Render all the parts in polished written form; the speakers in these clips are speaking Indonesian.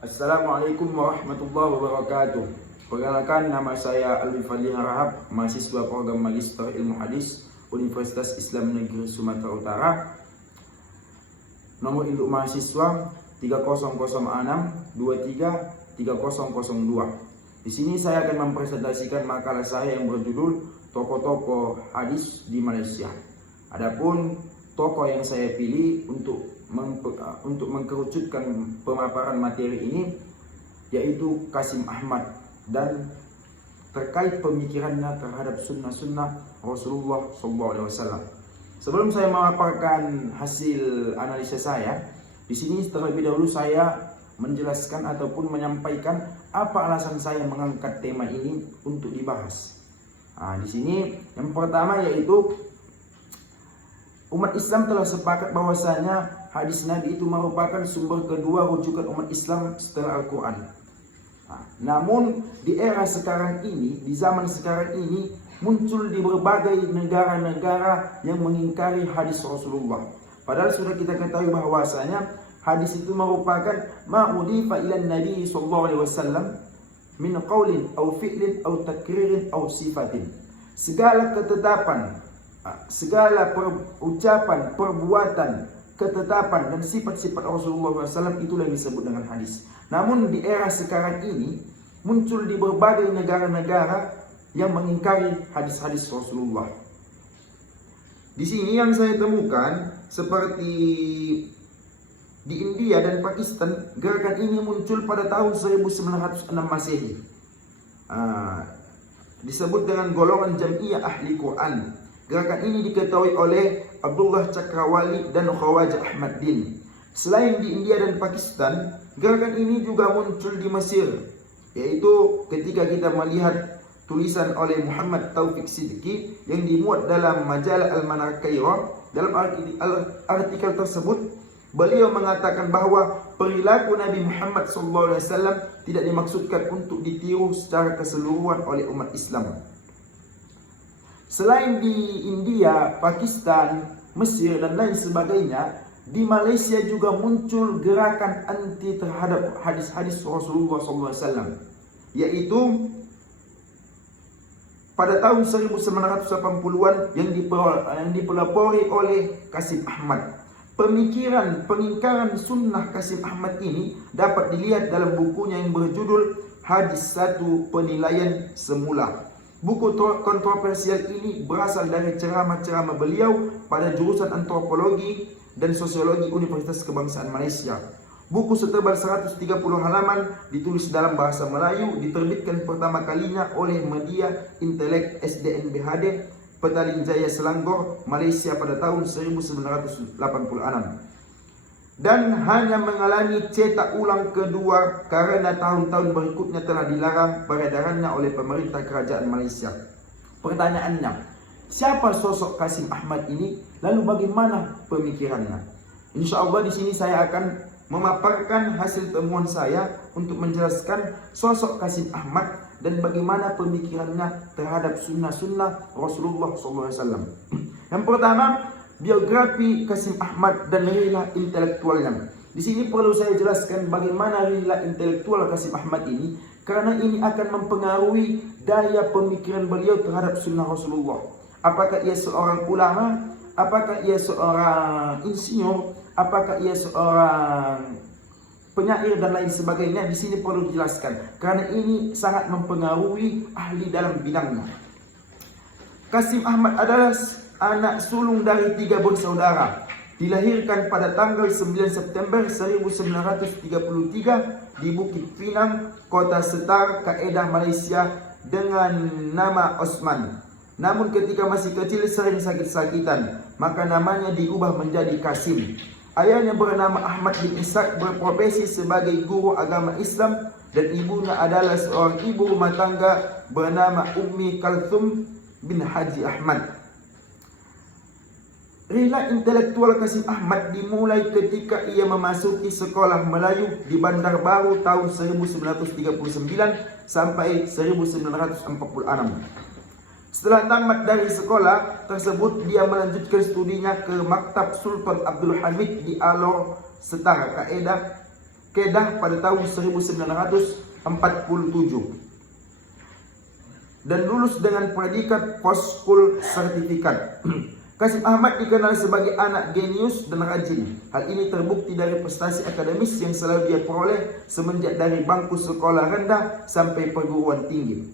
Assalamualaikum warahmatullahi wabarakatuh. Perkenalkan, nama saya Alwi Fadli Harahap, mahasiswa program Magister Ilmu Hadis Universitas Islam Negeri Sumatera Utara. Nomor induk mahasiswa 3006233002. Di sini saya akan mempresentasikan makalah saya yang berjudul Tokoh-tokoh hadis di Malaysia. Adapun tokoh yang saya pilih untuk mengkerucutkan pemaparan materi ini yaitu Qasim Ahmad, dan terkait pemikirannya terhadap sunnah-sunnah Rasulullah SAW. Sebelum saya memaparkan hasil analisa saya, di sini terlebih dahulu saya menjelaskan ataupun menyampaikan apa alasan saya mengangkat tema ini untuk dibahas. Di sini yang pertama yaitu umat Islam telah sepakat bahwasanya hadis Nabi itu merupakan sumber kedua rujukan umat Islam setelah Al-Quran. Namun di era sekarang ini, di zaman sekarang ini, muncul di berbagai negara-negara yang mengingkari hadis Rasulullah. Padahal sudah kita ketahui bahwasanya hadis itu merupakan ma'udifa ilan Nabi SAW min qawlin au fi'lin au takririn au sifatin. Segala ketetapan, segala ucapan, perbuatan, ketetapan dan sifat-sifat Rasulullah SAW itulah yang disebut dengan hadis. Namun di era sekarang ini muncul di berbagai negara-negara yang mengingkari hadis-hadis Rasulullah. Di sini yang saya temukan seperti di India dan Pakistan, gerakan ini muncul pada tahun 1906 Masehi. Disebut dengan golongan Jam'iyah Ahli Quran. Gerakan ini diketahui oleh Abdullah Cakrawali dan Khawaja Ahmad Din. Selain di India dan Pakistan, gerakan ini juga muncul di Mesir, yaitu ketika kita melihat tulisan oleh Muhammad Taufik Siddiqi yang dimuat dalam majalah Al-Manar Cairo. Dalam artikel tersebut, beliau mengatakan bahwa perilaku Nabi Muhammad SAW tidak dimaksudkan untuk ditiru secara keseluruhan oleh umat Islam. Selain di India, Pakistan, Mesir dan lain sebagainya, di Malaysia juga muncul gerakan anti terhadap hadis-hadis Rasulullah SAW, yaitu pada tahun 1980-an yang dipelopori oleh Qasim Ahmad. Pemikiran pengingkaran sunnah Qasim Ahmad ini dapat dilihat dalam bukunya yang berjudul Hadis Satu Penilaian Semula. Buku kontroversial ini berasal dari ceramah-ceramah beliau pada jurusan antropologi dan sosiologi Universitas Kebangsaan Malaysia. Buku setebal 130 halaman ditulis dalam bahasa Melayu, diterbitkan pertama kalinya oleh Media Intelek SDN-BHD Petaling Jaya Selangor, Malaysia pada tahun 1986. Dan hanya mengalami cetak ulang kedua karena tahun-tahun berikutnya telah dilarang peredarannya oleh pemerintah kerajaan Malaysia. Pertanyaannya, siapa sosok Qasim Ahmad ini? Lalu bagaimana pemikirannya? Insya Allah di sini saya akan memaparkan hasil temuan saya untuk menjelaskan sosok Qasim Ahmad dan bagaimana pemikirannya terhadap sunnah-sunnah Rasulullah SAW. Yang pertama, biografi Qasim Ahmad dan rilah intelektualnya. Di sini perlu saya jelaskan bagaimana rilah intelektual Qasim Ahmad ini, karena ini akan mempengaruhi daya pemikiran beliau terhadap sunnah Rasulullah. Apakah ia seorang ulama, apakah ia seorang insinyur, apakah ia seorang penyair dan lain sebagainya. Di sini perlu dijelaskan karena ini sangat mempengaruhi ahli dalam bidangnya. Qasim Ahmad adalah anak sulung dari 3 bersaudara. Dilahirkan pada tanggal 9 September 1933 di Bukit Pinang, Kota Setar, Kaedah, Malaysia dengan nama Osman. Namun ketika masih kecil sering sakit-sakitan, maka namanya diubah menjadi Qasim. Ayahnya bernama Ahmad bin Ishaq, berprofesi sebagai guru agama Islam, dan ibunya adalah seorang ibu rumah tangga bernama Ummi Kalthum bin Haji Ahmad. Rilah intelektual Qasim Ahmad dimulai ketika ia memasuki sekolah Melayu di Bandar Baru tahun 1939 sampai 1946. Setelah tamat dari sekolah tersebut, dia melanjutkan studinya ke Maktab Sultan Abdul Hamid di Alor, Setar, Kaedah. Kedah pada tahun 1947 dan lulus dengan predikat Post School Certificate. Qasim Ahmad dikenal sebagai anak genius dan rajin. Hal ini terbukti dari prestasi akademis yang selalu dia peroleh semenjak dari bangku sekolah rendah sampai perguruan tinggi.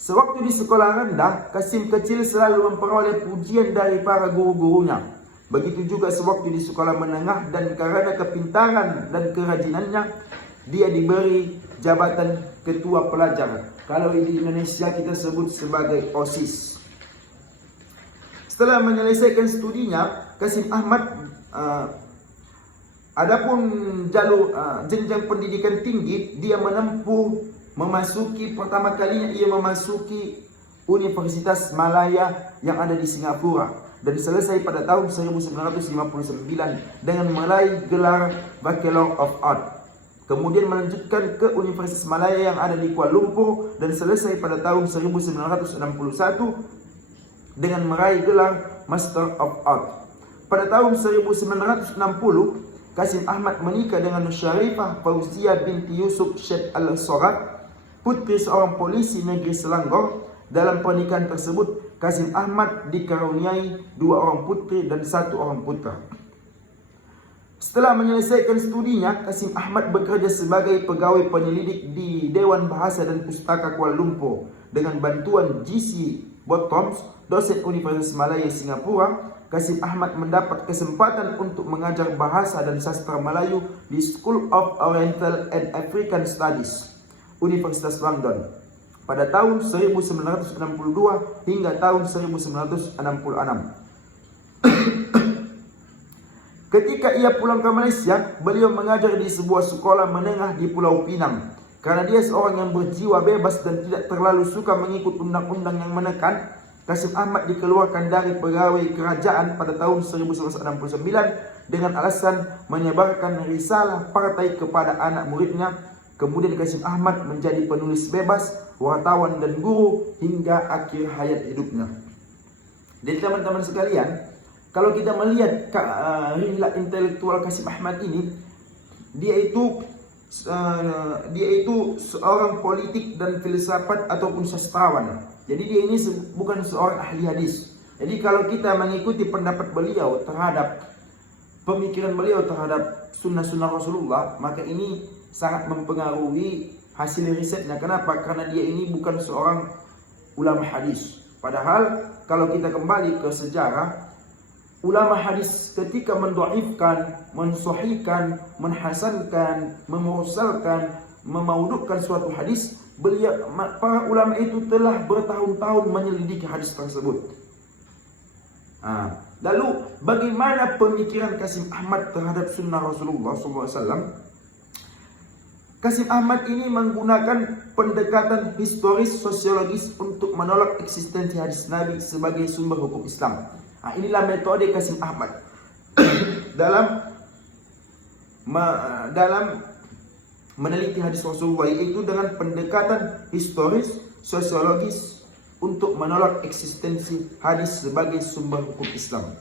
Sewaktu di sekolah rendah, Qasim kecil selalu memperoleh pujian dari para guru-gurunya. Begitu juga sewaktu di sekolah menengah, dan karena kepintaran dan kerajinannya, dia diberi jabatan ketua pelajar. Kalau di Indonesia kita sebut sebagai OSIS. Setelah menyelesaikan studinya, Qasim Ahmad adapun jalur jenjang pendidikan tinggi, dia pertama kalinya ia memasuki Universitas Malaya yang ada di Singapura dan selesai pada tahun 1959 dengan meraih gelar Bachelor of Art. Kemudian melanjutkan ke Universitas Malaya yang ada di Kuala Lumpur dan selesai pada tahun 1961 dengan meraih gelar Master of Art. Pada tahun 1960, Qasim Ahmad menikah dengan Syarifah Fauzia binti Yusuf Syed Al-Sorat, putri seorang polisi negeri Selangor. Dalam pernikahan tersebut, Qasim Ahmad dikaruniai 2 orang putri dan 1 orang putra. Setelah menyelesaikan studinya, Qasim Ahmad bekerja sebagai pegawai penyelidik di Dewan Bahasa dan Pustaka Kuala Lumpur. Dengan bantuan G.C. Bottoms, dosen Universitas Malaya Singapura, Qasim Ahmad mendapat kesempatan untuk mengajar bahasa dan sastra Melayu di School of Oriental and African Studies, Universitas London, pada tahun 1962 hingga tahun 1966. Ketika ia pulang ke Malaysia, beliau mengajar di sebuah sekolah menengah di Pulau Pinang. Karena dia seorang yang berjiwa bebas dan tidak terlalu suka mengikut undang-undang yang menekan, Qasim Ahmad dikeluarkan dari pegawai kerajaan pada tahun 1969 dengan alasan menyebarkan risalah partai kepada anak muridnya. Kemudian Qasim Ahmad menjadi penulis bebas, wartawan dan guru hingga akhir hayat hidupnya. Jadi teman-teman sekalian, kalau kita melihat riwayat intelektual Qasim Ahmad ini, dia itu seorang politik dan filsafat ataupun sastrawan. Jadi dia ini bukan seorang ahli hadis. Jadi kalau kita mengikuti pendapat beliau terhadap pemikiran beliau terhadap sunnah-sunnah Rasulullah, maka ini sangat mempengaruhi hasil risetnya. Kenapa? Karena dia ini bukan seorang ulama hadis. Padahal kalau kita kembali ke sejarah, ulama hadis ketika mendhaifkan, mensahihkan, menhasankan, memursalkan, memaudukkan suatu hadis, para ulama itu telah bertahun-tahun menyelidiki hadis tersebut. Lalu bagaimana pemikiran Qasim Ahmad terhadap sunnah Rasulullah SAW? Qasim Ahmad ini menggunakan pendekatan historis sosiologis untuk menolak eksistensi hadis Nabi sebagai sumber hukum Islam. Inilah metode Qasim Ahmad dalam meneliti hadis Rasulullah, yaitu dengan pendekatan historis sosiologis untuk menolak eksistensi hadis sebagai sumber hukum Islam.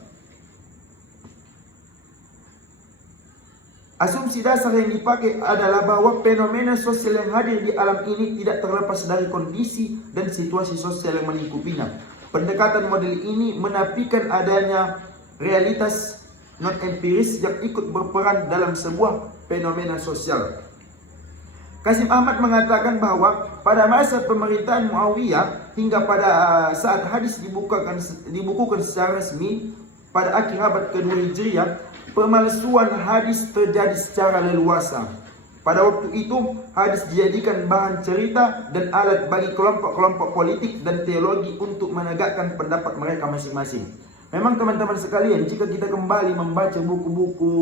Asumsi dasar yang dipakai adalah bahwa fenomena sosial yang hadir di alam ini tidak terlepas dari kondisi dan situasi sosial yang melingkupinya. Pendekatan model ini menafikan adanya realitas non-empiris yang ikut berperan dalam sebuah fenomena sosial. Qasim Ahmad mengatakan bahwa pada masa pemerintahan Muawiyah hingga pada saat hadis dibukukan secara resmi pada akhir abad kedua Hijriah, pemalsuan hadis terjadi secara leluasa. Pada waktu itu, hadis dijadikan bahan cerita dan alat bagi kelompok-kelompok politik dan teologi untuk menegakkan pendapat mereka masing-masing. Memang teman-teman sekalian, jika kita kembali membaca buku-buku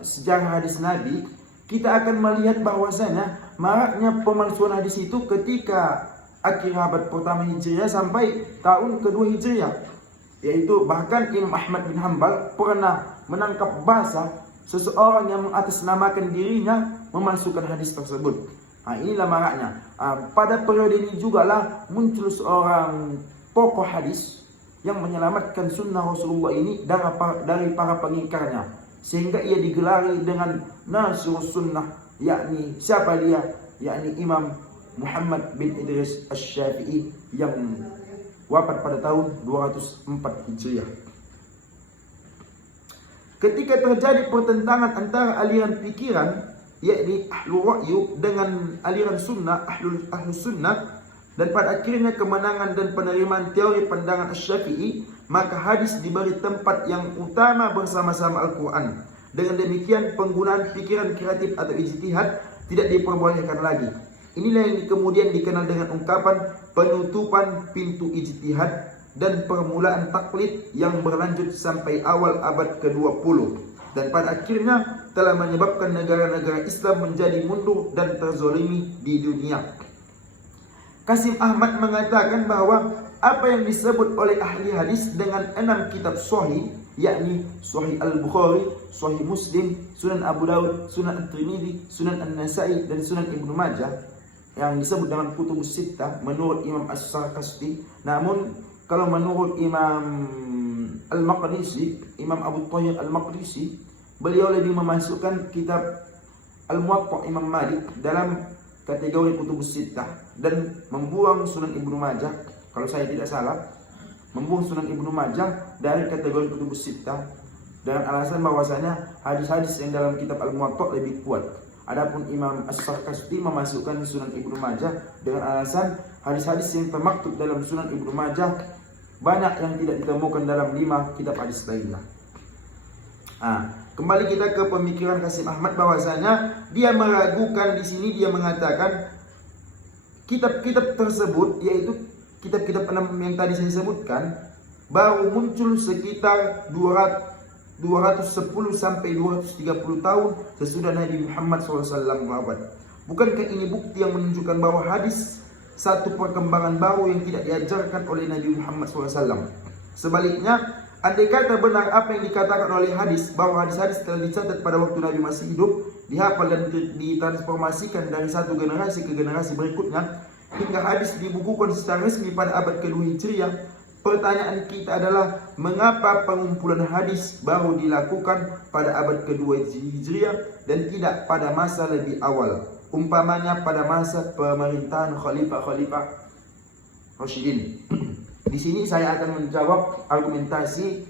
sejarah hadis Nabi, kita akan melihat bahwasanya maraknya pemalsuan hadis itu ketika akhir abad pertama Hijriah sampai tahun kedua Hijriah. Yaitu bahkan Imam Ahmad bin Hanbal pernah menangkap basah seseorang yang mengatasnamakan dirinya memasukkan hadis tersebut. Inilah maraknya. Pada periode ini jugalah muncul seorang tokoh hadis yang menyelamatkan sunnah Rasulullah ini dari para pengingkarnya. sehingga ia digelari dengan Nasrus Sunnah, yakni siapa dia? Yakni Imam Muhammad bin Idris Asy-Syafi'i yang wafat pada tahun 204 Hijriah. Ketika terjadi pertentangan antara aliran pikiran, yakni Ahlul Ra'yu dengan aliran Sunnah, Ahlus Sunnah, dan pada akhirnya kemenangan dan penerimaan teori pandangan Asy-Syafi'i, maka hadis diberi tempat yang utama bersama-sama Al-Quran. Dengan demikian penggunaan pikiran kreatif atau ijtihad tidak diperbolehkan lagi. Inilah yang kemudian dikenal dengan ungkapan penutupan pintu ijtihad dan permulaan taklid yang berlanjut sampai awal abad ke-20, dan pada akhirnya telah menyebabkan negara-negara Islam menjadi mundur dan terzolimi di dunia. Qasim Ahmad mengatakan bahwa apa yang disebut oleh ahli hadis dengan 6 kitab sahih, yakni Sahih Al-Bukhari, Sahih Muslim, Sunan Abu Dawud, Sunan At-Tirmidzi, Sunan An-Nasai, dan Sunan Ibnu Majah, yang disebut dengan Kutubus Sittah menurut Imam As-Sarkasti. Namun kalau menurut Imam Al-Maqdisi, Imam Abu Thayyib Al-Maqdisi, beliau lebih memasukkan kitab Al-Muwatta Imam Malik dalam kategori Kutubus Sittah dan membuang Sunan Ibnu Majah, kalau saya tidak salah, membuang Sunan Ibnu Majah dari kategori Kutubus Sittah dengan alasan bahwasanya hadis-hadis yang dalam kitab Al-Muwatta lebih kuat. Adapun Imam As-Sarkasti memasukkan Sunan Ibnu Majah dengan alasan hadis-hadis yang termaktub dalam Sunan Ibnu Majah banyak yang tidak ditemukan dalam 5 kitab hadis lainnya. Kembali kita ke pemikiran Qasim Ahmad bahwasanya dia meragukan di sini. Dia mengatakan kitab-kitab tersebut, yaitu kitab-kitab 6 yang tadi saya sebutkan, baru muncul sekitar 210 sampai 230 tahun sesudah Nabi Muhammad SAW wafat. Bukankah ini bukti yang menunjukkan bahwa hadis satu perkembangan baru yang tidak diajarkan oleh Nabi Muhammad SAW? Sebaliknya, andai kata benar apa yang dikatakan oleh hadis, bahwa hadis-hadis telah dicatat pada waktu Nabi masih hidup, dihafal dan ditransformasikan dari satu generasi ke generasi berikutnya, hingga hadis dibukukan secara resmi pada abad ke-2 Hijriah, pertanyaan kita adalah mengapa pengumpulan hadis baru dilakukan pada abad ke-2 Hijriah dan tidak pada masa lebih awal, umpamanya pada masa pemerintahan khalifah-khalifah Rasyidin. Di sini saya akan menjawab argumentasi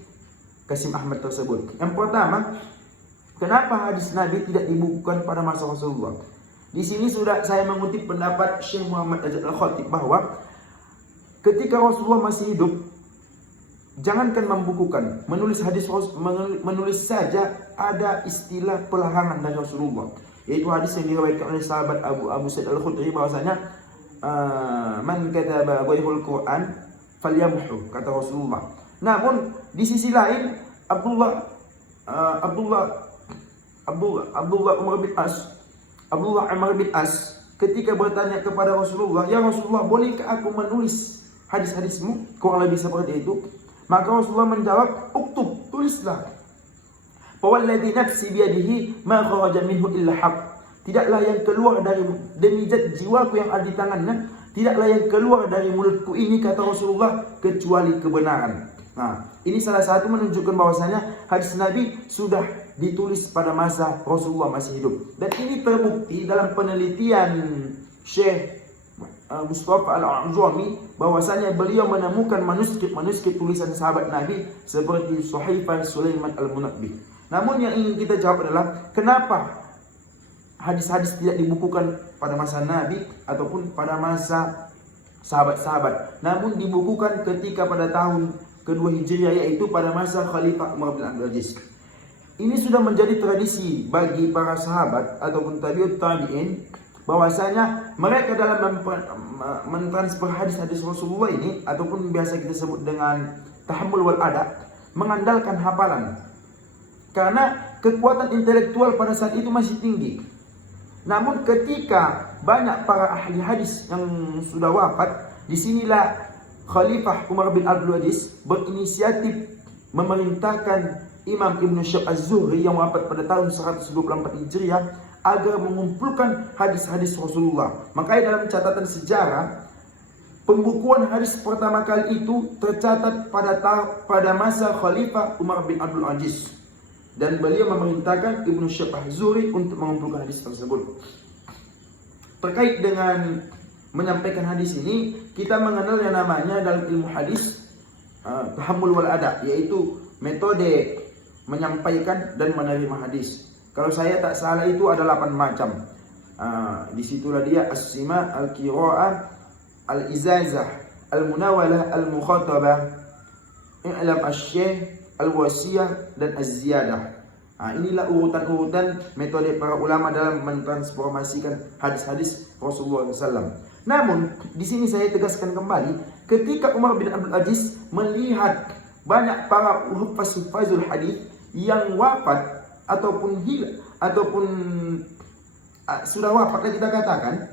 Qasim Ahmad tersebut. Yang pertama, kenapa hadis Nabi tidak dibukukan pada masa Rasulullah? Di sini sudah saya mengutip pendapat Syekh Muhammad Ajat Al-Khatib bahwa ketika Rasulullah masih hidup, jangankan membukukan, menulis hadis, menulis saja ada istilah pelarangan dari Rasulullah, yaitu hadis yang diriwayatkan oleh sahabat Abu Sa'id Al-Khudri bahwasanya man kataba ghairul Quran falyamhu, kata Rasulullah. Namun di sisi lain Abdullah Umar bin As ketika bertanya kepada Rasulullah, "Ya Rasulullah, bolehkah aku menulis hadis-hadismu?" Kurang lebih seperti itu. Maka Rasulullah menjawab, "Uktub, tulislah. Fawalladzi nafsi biyadihi ma kharaja minhu illa haq." Tidaklah yang keluar dari, demi zat jiwaku yang ada di tangannya, tidaklah yang keluar dari mulutku ini, kata Rasulullah, kecuali kebenaran. Nah, ini salah satu menunjukkan bahwasanya hadis Nabi sudah ditulis pada masa Rasulullah masih hidup. Dan ini terbukti dalam penelitian Syekh Mustafa Al-A'zami bahwasanya beliau menemukan manuskrip tulisan sahabat Nabi seperti Sahifah Sulaiman Al-Munabbih. Namun yang ingin kita jawab adalah kenapa hadis-hadis tidak dibukukan pada masa Nabi ataupun pada masa sahabat-sahabat, namun dibukukan ketika pada tahun kedua Hijriah, yaitu pada masa Khalifah Umar bin Abdul Aziz. Ini sudah menjadi tradisi bagi para sahabat ataupun tabi'ut tabi'in bahwasanya mereka dalam mentransfer hadis-hadis Rasulullah ini, ataupun biasa kita sebut dengan tahammul wal ada, mengandalkan hafalan. Karena kekuatan intelektual pada saat itu masih tinggi. Namun ketika banyak para ahli hadis yang sudah wafat, disinilah Khalifah Umar bin Abdul Aziz berinisiatif memerintahkan Imam Ibn Syihab Az-Zuhri yang wafat pada tahun 124 Hijriah agar mengumpulkan hadis-hadis Rasulullah. Makanya dalam catatan sejarah, pembukuan hadis pertama kali itu tercatat pada masa Khalifah Umar bin Abdul Aziz. dan beliau memerintahkan Ibnu Syihab Az-Zuhri untuk mengumpulkan hadis tersebut. Terkait dengan menyampaikan hadis ini, kita mengenal yang namanya dalam ilmu hadis tahammul wal ada, yaitu metode menyampaikan dan menerima hadis. Kalau saya tak salah itu ada 8 macam. Disitulah dia as-sima, al-qira'ah, al-izazah, al-munawalah, al-mukhatabah, i'lam asy-syekh, al-wasiyah, dan az-ziyadah. Inilah urutan-urutan metode para ulama dalam mentransformasikan hadis-hadis Rasulullah SAW. Namun, di sini saya tegaskan kembali, ketika Umar bin Abdul Aziz melihat banyak para huffazul hadis yang wafat ataupun sudah wafat, kita katakan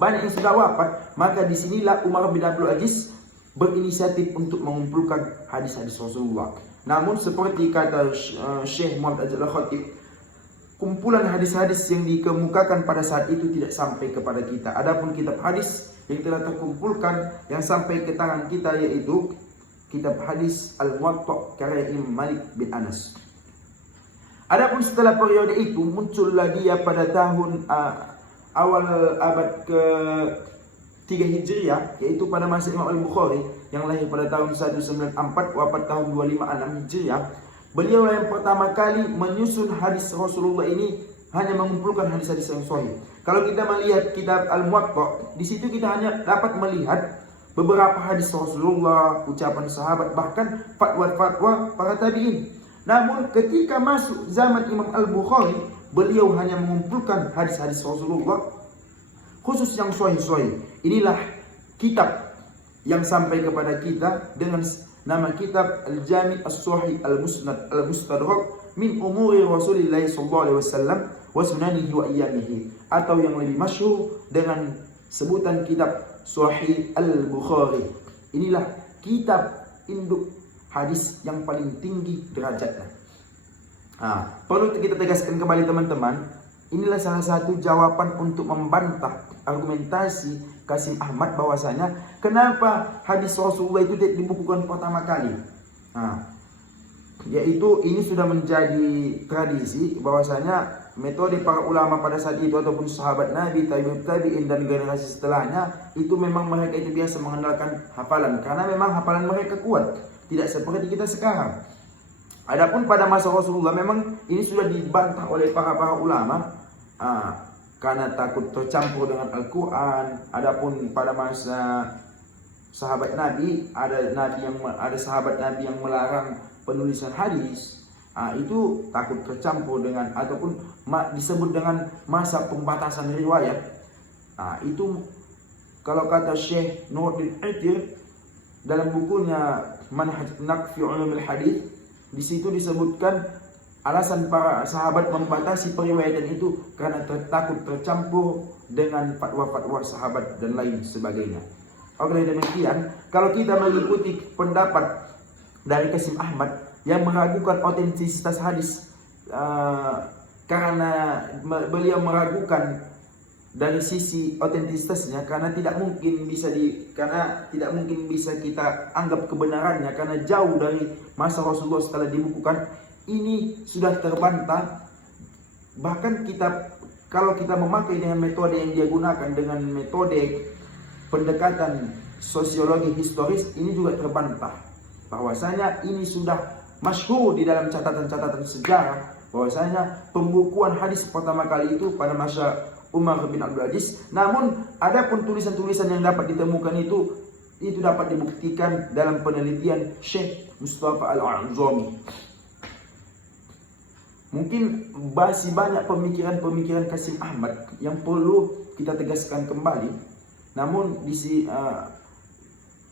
banyak yang sudah wafat, maka disinilah Umar bin Abdul Aziz berinisiatif untuk mengumpulkan hadis-hadis Rasulullah. Namun seperti kata Syekh Muhammad Al-Khatib, kumpulan hadis-hadis yang dikemukakan pada saat itu tidak sampai kepada kita. Adapun kitab hadis yang telah terkumpulkan yang sampai ke tangan kita yaitu kitab hadis Al-Muwatta karya Imam Malik bin Anas. Adapun setelah periode itu muncullah dia pada tahun awal abad ke-3 Hijriah, yaitu pada masa Imam Al-Bukhari yang lahir pada tahun 194 wafat tahun 256 Hijriah. Beliau yang pertama kali menyusun hadis Rasulullah ini hanya mengumpulkan hadis-hadis yang sahih. Kalau kita melihat kitab Al-Muwatta, di situ kita hanya dapat melihat beberapa hadis Rasulullah, ucapan sahabat, bahkan fatwa-fatwa para tabi'in. Namun ketika masuk zaman Imam Al-Bukhari, beliau hanya mengumpulkan hadis-hadis Rasulullah khusus yang sahih-sahih. Inilah kitab yang sampai kepada kita dengan nama kitab Al-Jami' As-Sahih Al-Musnad Al-Mustadrak min umuri Rasulillah sallallahu alaihi wasallam wa sunanihi wa ayyamihi, atau yang lebih masyhur dengan sebutan kitab Sahih Al-Bukhari. Inilah kitab induk hadis yang paling tinggi derajatnya. Perlu kita tegaskan kembali teman-teman, inilah salah satu jawaban untuk membantah argumentasi Qasim Ahmad bahwasanya kenapa hadis Rasulullah itu tidak dibukukan pertama kali. Yaitu ini sudah menjadi tradisi bahwasanya metode para ulama pada saat itu ataupun sahabat Nabi, tabi'in dan generasi setelahnya itu memang mereka itu biasa mengandalkan hafalan karena memang hafalan mereka kuat, tidak seperti kita sekarang. Adapun pada masa Rasulullah memang ini sudah dibantah oleh para ulama karena takut tercampur dengan Al-Quran. Adapun pada masa sahabat Nabi ada sahabat Nabi yang melarang penulisan hadis. Itu takut tercampur dengan ataupun disebut dengan masa pembatasan riwayat. Itu kalau kata Syekh Nuruddin Itir dalam bukunya Manhaj Naqfi Ulumul Hadis, di situ disebutkan alasan para sahabat membatasi periwayatan itu karena takut tercampur dengan fatwa-fatwa sahabat dan lain sebagainya. Oleh demikian, kalau kita mengikuti pendapat dari Qasim Ahmad yang meragukan otentisitas hadis karena beliau meragukan dari sisi otentisitasnya karena tidak mungkin bisa kita anggap kebenarannya karena jauh dari masa Rasulullah setelah dibukukan. Ini sudah terbantah. Bahkan kalau kita memakai dengan metode yang dia gunakan dengan metode pendekatan sosiologi historis, ini juga terbantah bahwasanya ini sudah masyhur di dalam catatan-catatan sejarah bahwasanya pembukuan hadis pertama kali itu pada masa Umar bin Abdul Aziz. Namun adapun tulisan-tulisan yang dapat ditemukan itu dapat dibuktikan dalam penelitian Syekh Mustafa Al-A'zami. Mungkin masih banyak pemikiran-pemikiran Qasim Ahmad yang perlu kita tegaskan kembali. Namun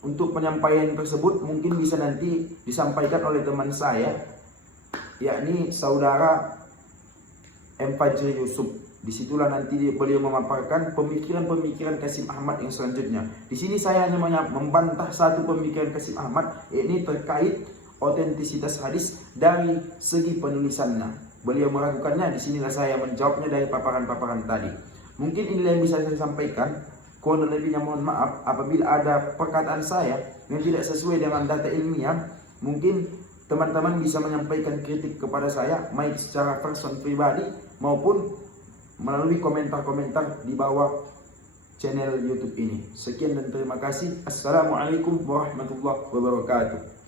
untuk penyampaian tersebut mungkin bisa nanti disampaikan oleh teman saya, yakni saudara M. Fajri Yusuf. Disitulah nanti beliau memaparkan pemikiran-pemikiran Qasim Ahmad yang selanjutnya. Di sini saya hanya membantah satu pemikiran Qasim Ahmad, yakni terkait otentisitas hadis dari segi penulisannya. Beliau meragukannya, di sinilah saya menjawabnya dari paparan-paparan tadi. Mungkin inilah yang bisa saya sampaikan. Kurang lebihnya mohon maaf apabila ada perkataan saya yang tidak sesuai dengan data ilmiah. Mungkin teman-teman bisa menyampaikan kritik kepada saya, baik secara person pribadi maupun melalui komentar-komentar di bawah channel YouTube ini. Sekian dan terima kasih. Assalamualaikum warahmatullahi wabarakatuh.